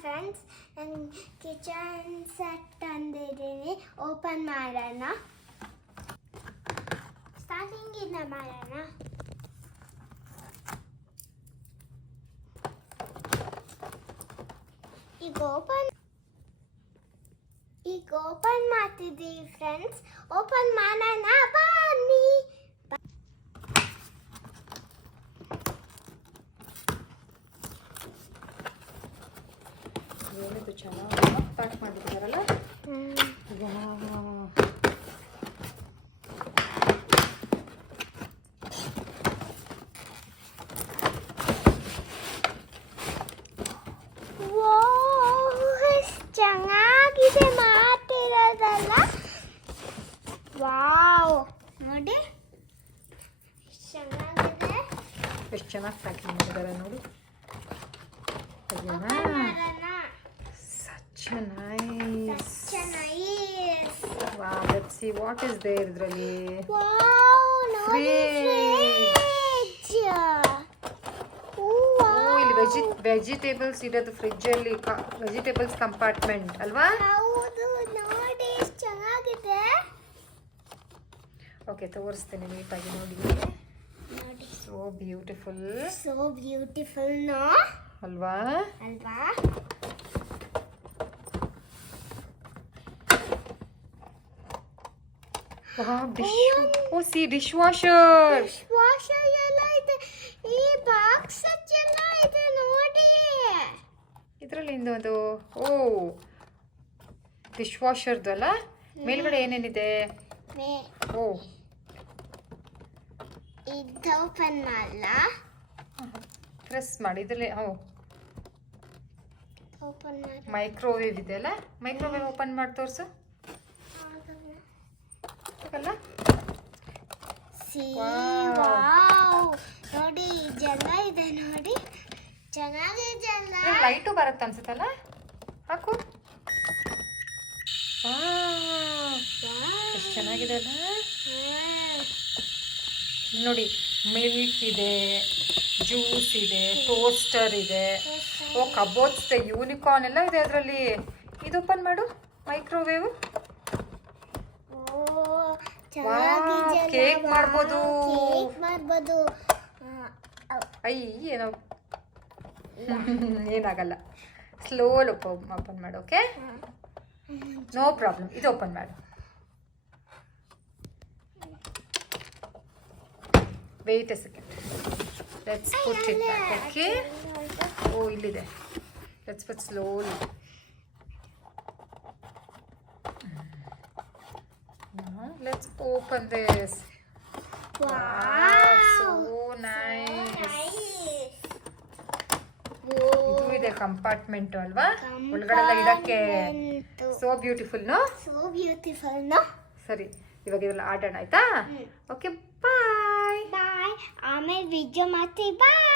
Friends, ನಾನು kitchen set ತಂದಿದ್ದೀನಿ. Open ಮಾಡೋಣ. ಸ್ಟಾರ್ಟಿಂಗ್ ಇಂದ ಮಾಡೋಣ. ಈಗ ಓಪನ್ ಮಾಡ್ತಿದ್ದೀವಿ ಫ್ರೆಂಡ್ಸ್. ಓಪನ್ ಮಾಡೋಣ ಬನ್ನಿ. ಏನಿದು ಚೆನ್ನಾಗಿ ಪ್ಯಾಕ್ ಮಾಡಿದ್ದಾರಲ್ಲ. ಚೆನ್ನಾಗಿದೆ ಮಾಡ್ತಿರೋದಲ್ಲ. ವಾವ್, ನೋಡಿ ಚೆನ್ನಾಗಿದೆ. ಎಷ್ಟು ಚೆನ್ನಾಗಿ ಪ್ಯಾಕಿಂಗ್ ಮಾಡಿದ್ದಾರೆ ನೋಡಿ. Such a nice. Wow, let's see what is there idರಲ್ಲಿ. Wow, fridge. Oh, ಇಲ್ಲಿ ವೆಜಿಟೇಬಲ್ಸ್ ಇರೋದು ಫ್ರಿಡ್ಜ್ ಅಲ್ಲಿ. ವೆಜಿಟೇಬಲ್ಸ್ ಕಂಪಾರ್ಟ್ಮೆಂಟ್ ಅಲ್ವಾ? ಹೌದು, ನೋಡಿ ಎಷ್ಟು ಚೆನ್ನಾಗಿದೆ. ಓಕೆ, ತೋರಿಸ್ತೀನಿ ನೀಟಾಗಿ ನೋಡಿ. ಸೋ ಬ್ಯೂಟಿಫುಲ್ ನೋ ಅಲ್ವಾ? ಡಿಶ್ ವಾಷರ್ ಎಲ್ಲ ಇದೆ. ಈ ಬಾಕ್ಸ್ ಚೆನ್ನಾಗಿದೆ ನೋಡಿ. ಇದರಲ್ಲಿ ಒಂದು ಡಿಶ್ ವಾಷರ್ದು ಅಲ್ಲ. ಮೇಲ್ಗಡೆ ಏನೇನಿದೆ? ಇದು ಓಪನ್ ಮಾಡಲ್ಲ, ಪ್ರೆಸ್ ಮಾಡಿ. ಇದರಲ್ಲಿ ಓಪನ್ ಮಾಡಿ. ಮೈಕ್ರೋವೇವ್ ಇದೆ ಅಲ್ಲ. ಮೈಕ್ರೋವೇವ್ ಓಪನ್ ಮಾಡಿ ತೋರಿಸು. ನೋಡಿ ಜಲ ಇದೆ ನೋಡಿ. ಚೆನ್ನಾಗಿದೆ. ಲೈಟು ಬರುತ್ತೆ ಅನ್ಸುತ್ತಲ್ಲ. ಹಾಕು. ಎಷ್ಟು ಚೆನ್ನಾಗಿದೆ ಅಲ್ಲ ನೋಡಿ. ಮಿಲ್ಕ್ ಇದೆ, ಜ್ಯೂಸ್ ಇದೆ, ಟೋಸ್ಟರ್ ಇದೆ. ಕಬೋರ್ಡ್ಸ್ ಇದೆ, ಯೂನಿಕಾರ್ನ್ ಎಲ್ಲ ಇದೆ ಅದರಲ್ಲಿ. ಇದು ಓಪನ್ ಮಾಡು. ಮೈಕ್ರೋವೇವ್. ಕೇಕ್ ಮಾಡ್ಬೋದು. ಏನೋ ಏನಾಗಲ್ಲ. ಸ್ಲೋ ಓಪನ್ ಮಾಡು. Okay, no problem. ಇದು ಓಪನ್ ಮಾಡು. Wait a second. Let's put it back. Okay. ಇಲ್ಲಿದೆ. Let's put slowly. Let's open this. Wow, so nice. ಇದು ಇದೆ ಕಂಪಾರ್ಟ್ಮೆಂಟ್ ಅಲ್ವಾ? ಒಳಗಡೆ ಎಲ್ಲ ಇಡಕ್ಕೆ. So beautiful no? ಸರಿ, ಇವಾಗ ಇದೆಲ್ಲ ಆಡೋಣ ಆಯ್ತಾ? ಓಕೆ, ಬಾಯ್. ಆಮೇಲೆ ವಿಡಿಯೋ ಮಾಡ್ತೀವಿ. ಬಾಯ್.